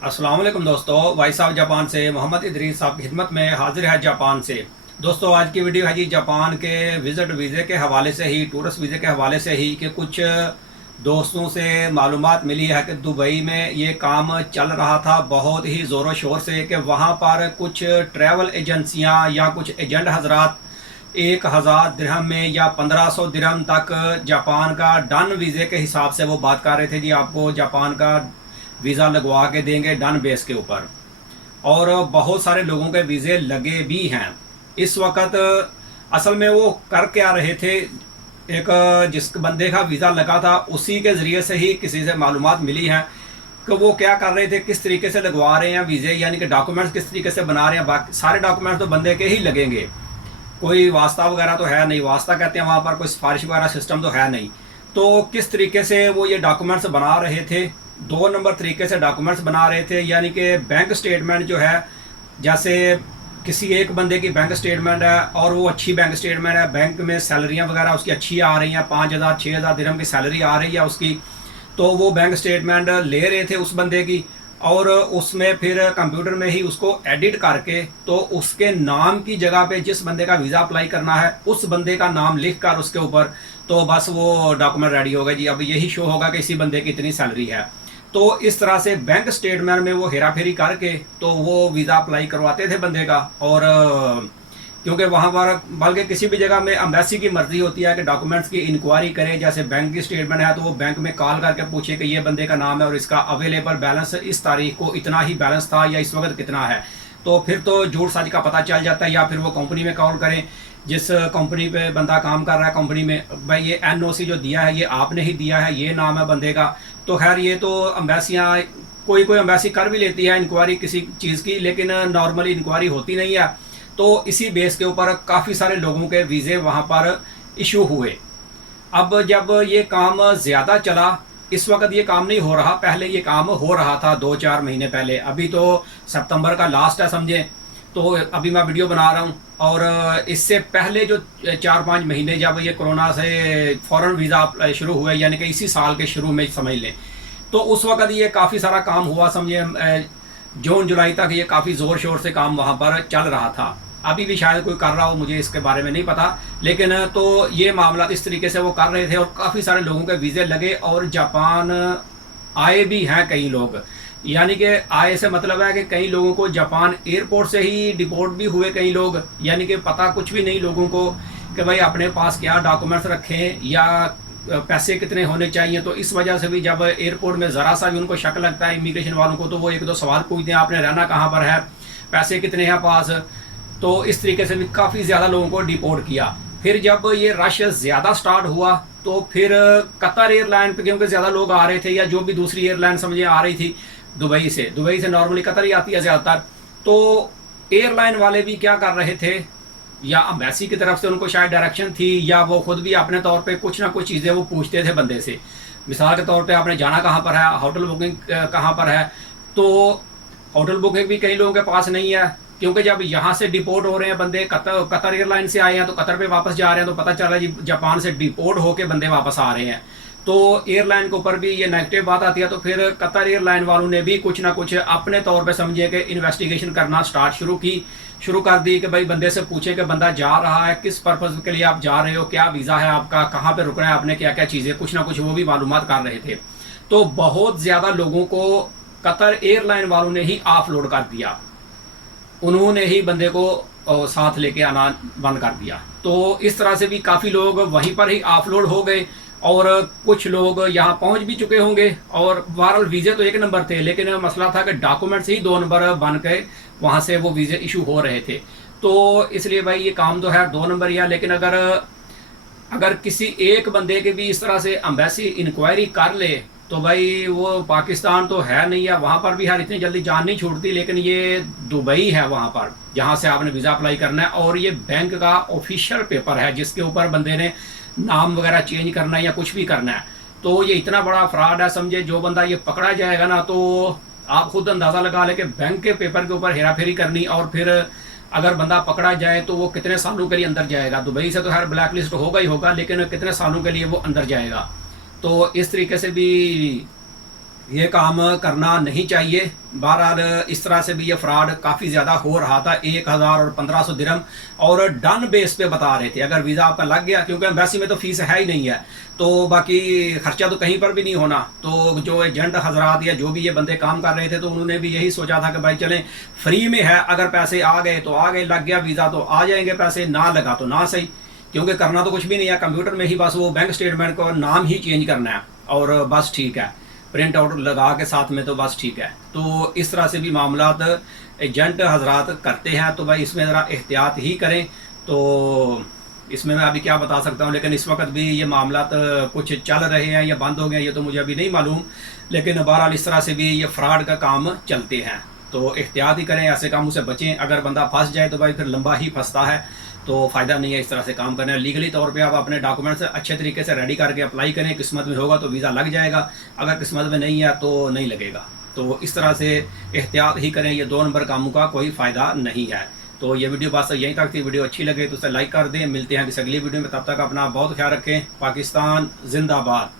अस्सलाम वालेकुम दोस्तों, भाई साहब जापान से मोहम्मद इदरीस साहब की खिदमत में हाजिर है जापान से। दोस्तों आज की वीडियो है जी जापान के विज़िट वीज़े के हवाले से ही, टूरिस्ट वीज़े के हवाले से ही कि कुछ दोस्तों से मालूमात मिली है कि दुबई में ये काम चल रहा था बहुत ही ज़ोरों शोर से कि वहाँ पर कुछ ट्रैवल एजेंसियाँ या कुछ एजेंट हजरात 1000 दिरहम में या 1500 दिरहम तक जापान का डन वीज़े के हिसाब से वो बात कर रहे थे जी, आपको जापान का वीज़ा लगवा के देंगे डन बेस के ऊपर। और बहुत सारे लोगों के वीज़े लगे भी हैं इस वक्त। असल में वो कर क्या रहे थे, एक जिस बंदे का वीज़ा लगा था उसी के ज़रिए से ही किसी से मालूमात मिली है कि वो क्या कर रहे थे, किस तरीके से लगवा रहे हैं वीज़े, यानी कि डॉक्यूमेंट्स किस तरीके से बना रहे हैं। बाकी सारे डॉक्यूमेंट्स तो बंदे के ही लगेंगे, कोई वास्ता वगैरह तो है नहीं, वास्ता कहते हैं वहाँ पर, कोई सिफारिश वगैरह सिस्टम तो है नहीं। तो किस तरीके से वो ये डॉक्यूमेंट्स बना रहे थे, 2 नंबर तरीके से डॉक्यूमेंट्स बना रहे थे। यानी कि बैंक स्टेटमेंट जो है, जैसे किसी एक बंदे की बैंक स्टेटमेंट है और वो अच्छी बैंक स्टेटमेंट है, बैंक में सैलरियाँ वगैरह उसकी अच्छी आ रही हैं, 5000 6000 दिरहम की सैलरी आ रही है उसकी, तो वो बैंक स्टेटमेंट ले रहे थे उस बंदे की और उसमें फिर कंप्यूटर में ही उसको एडिट करके तो उसके नाम की जगह पे जिस बंदे का वीज़ा अप्लाई करना है उस बंदे का नाम लिख कर उसके ऊपर तो बस वो डॉक्यूमेंट रेडी हो गया जी। अब यही शो होगा कि इसी बंदे की इतनी सैलरी है। तो इस तरह से बैंक स्टेटमेंट में वो हेरा फेरी करके तो वो वीज़ा अप्लाई करवाते थे बंदे का। और क्योंकि वहाँ पर बल्कि किसी भी जगह में अम्बेसी की मर्जी होती है कि डॉक्यूमेंट्स की इंक्वायरी करे, जैसे बैंक की स्टेटमेंट है तो वो बैंक में कॉल करके पूछे कि ये बंदे का नाम है और इसका अवेलेबल बैलेंस इस तारीख को इतना ही बैलेंस था या इस वक्त कितना है। तो फिर तो झूठ सच का पता चल जाता है। या फिर वो कंपनी में कॉल करें, जिस कंपनी पे बंदा काम कर रहा है कंपनी में, भाई ये एनओसी जो दिया है ये आपने ही दिया है, ये नाम है बंदे का। तो खैर ये तो अम्बेसियाँ कोई कोई अम्बेसी कर भी लेती है इंक्वायरी किसी चीज़ की, लेकिन नॉर्मली इंक्वायरी होती नहीं है। तो इसी बेस के ऊपर काफ़ी सारे लोगों के वीज़े वहाँ पर इशू हुए। अब जब ये काम ज़्यादा चला, इस वक्त ये काम नहीं हो रहा, पहले ये काम हो रहा था 2-4 महीने पहले। अभी तो सितंबर का लास्ट है समझे, तो अभी मैं वीडियो बना रहा हूँ। और इससे पहले जो 4-5 महीने जब ये कोरोना से फ़ौरन वीज़ा शुरू हुए, यानी कि इसी साल के शुरू में समझ लें, तो उस वक्त ये काफ़ी सारा काम हुआ समझे। जून जुलाई तक ये काफ़ी ज़ोर शोर से काम वहाँ पर चल रहा था। अभी भी शायद कोई कर रहा हो, मुझे इसके बारे में नहीं पता, लेकिन तो ये मामला इस तरीके से वो कर रहे थे और काफ़ी सारे लोगों के वीज़े लगे और जापान आए भी हैं कई लोग। यानी कि आए से मतलब है कि कई लोगों को जापान एयरपोर्ट से ही डिपोर्ट भी हुए कई लोग, यानी कि पता कुछ भी नहीं लोगों को कि भाई अपने पास क्या डॉक्यूमेंट्स रखें या पैसे कितने होने चाहिए। तो इस वजह से भी जब एयरपोर्ट में ज़रा सा भी उनको शक लगता है इमिग्रेशन वालों को, तो वो 1-2 सवाल पूछते हैं, आपने रहना कहाँ पर है, पैसे कितने हैं पास। तो इस तरीके से भी काफ़ी ज़्यादा लोगों को डिपोर्ट किया। फिर जब ये रश ज़्यादा स्टार्ट हुआ तो फिर कतर एयरलाइन पे, क्योंकि ज़्यादा लोग आ रहे थे या जो भी दूसरी एयरलाइन समझे आ रही थी दुबई से नॉर्मली कतर ही आती है ज़्यादातर, तो एयरलाइन वाले भी क्या कर रहे थे, या अम्बेसी की तरफ से उनको शायद डायरेक्शन थी या वो खुद भी अपने तौर पे कुछ ना कुछ चीज़ें वो पूछते थे बंदे से। मिसाल के तौर पे आपने जाना कहाँ पर है, होटल बुकिंग कहाँ पर है, तो होटल बुकिंग भी कई लोगों के पास नहीं है, क्योंकि जब यहाँ से डिपोर्ट हो रहे हैं बंदे, कतर एयरलाइन से आए हैं तो कतर पे वापस जा रहे हैं, तो पता चल रहा है जी जापान से डिपोर्ट होके बंदे वापस आ रहे हैं। तो एयरलाइन के ऊपर भी ये नेगेटिव बात आती है। तो फिर कतर एयरलाइन वालों ने भी कुछ ना कुछ अपने तौर पे समझे कि इन्वेस्टिगेशन करना शुरू कर दी कि भाई बंदे से पूछें कि बंदा जा रहा है किस पर्पज़ के लिए, आप जा रहे हो, क्या वीज़ा है आपका, कहाँ पे रुकना है आपने, क्या क्या चीज़ें, कुछ ना कुछ वो भी मालूमात कर रहे थे। तो बहुत ज़्यादा लोगों को कतर एयरलाइन वालों ने ही ऑफलोड कर दिया, उन्होंने ही बंदे को साथ लेके आना बंद कर दिया। तो इस तरह से भी काफ़ी लोग वहीं पर ही ऑफलोड हो गए और कुछ लोग यहाँ पहुँच भी चुके होंगे। और बहरहाल वीज़े तो 1 नंबर थे, लेकिन मसला था कि डॉक्यूमेंट्स ही 2 नंबर बन के वहाँ से वो वीज़े इशू हो रहे थे। तो इसलिए भाई ये काम तो है 2 नंबर ही है, लेकिन अगर किसी एक बंदे के भी इस तरह से अम्बेसी इंक्वायरी कर ले तो भाई वो पाकिस्तान तो है नहीं है, वहाँ पर भी यार इतनी जल्दी जान नहीं छूटती, लेकिन ये दुबई है वहाँ पर जहाँ से आपने वीज़ा अप्लाई करना है। और ये बैंक का ऑफिशियल पेपर है जिसके ऊपर बंदे ने नाम वगैरह चेंज करना है या कुछ भी करना है। तो ये इतना बड़ा फ्रॉड है समझे, जो बंदा ये पकड़ा जाएगा ना तो आप खुद अंदाज़ा लगा ले कि बैंक के पेपर के ऊपर हेरा फेरी करनी, और फिर अगर बंदा पकड़ा जाए तो वो कितने सालों के लिए अंदर जाएगा। दुबई से तो हर ब्लैक लिस्ट होगा ही होगा, लेकिन कितने सालों के लिए वो अंदर जाएगा। तो इस तरीके से भी ये काम करना नहीं चाहिए। बहरहाल इस तरह से भी ये फ्रॉड काफ़ी ज़्यादा हो रहा था। 1000 और 1500 दिरहम और डन बेस पे बता रहे थे। अगर वीज़ा आपका लग गया, क्योंकि एम्बेसी में तो फीस है ही नहीं है, तो बाकी खर्चा तो कहीं पर भी नहीं होना। तो जो एजेंट हजरात या जो भी ये बंदे काम कर रहे थे, तो उन्होंने भी यही सोचा था कि भाई चलें फ्री में है, अगर पैसे आ गए तो आ गए, लग गया वीज़ा तो आ जाएंगे पैसे, ना लगा तो ना सही। क्योंकि करना तो कुछ भी नहीं है, कंप्यूटर में ही बस वो बैंक स्टेटमेंट का नाम ही चेंज करना है और बस ठीक है, प्रिंट आउट लगा के साथ में तो बस ठीक है। तो इस तरह से भी मामलात एजेंट हजरात करते हैं, तो भाई इसमें ज़रा एहतियात ही करें। तो इसमें मैं अभी क्या बता सकता हूँ, लेकिन इस वक्त भी ये मामलात कुछ चल रहे हैं या बंद हो गए ये तो मुझे अभी नहीं मालूम, लेकिन बहरहाल इस तरह से भी ये फ्रॉड का काम चलते हैं। तो एहतियात ही करें, ऐसे कामों से बचें। अगर बंदा फंस जाए तो भाई फिर लंबा ही फंसता है, तो फ़ायदा नहीं है इस तरह से काम करने। लीगली तौर पे आप अपने डॉक्यूमेंट्स अच्छे तरीके से रेडी करके अप्लाई करें, किस्मत में होगा तो वीज़ा लग जाएगा, अगर किस्मत में नहीं है तो नहीं लगेगा। तो इस तरह से एहतियात ही करें, ये 2 नंबर कामों का कोई फ़ायदा नहीं है। तो ये वीडियो बस यहीं तक थी। वीडियो अच्छी लगे तो उसे लाइक कर दें। मिलते हैं किसी अगली वीडियो में, तब तक अपना बहुत ख्याल रखें। पाकिस्तान जिंदाबाद।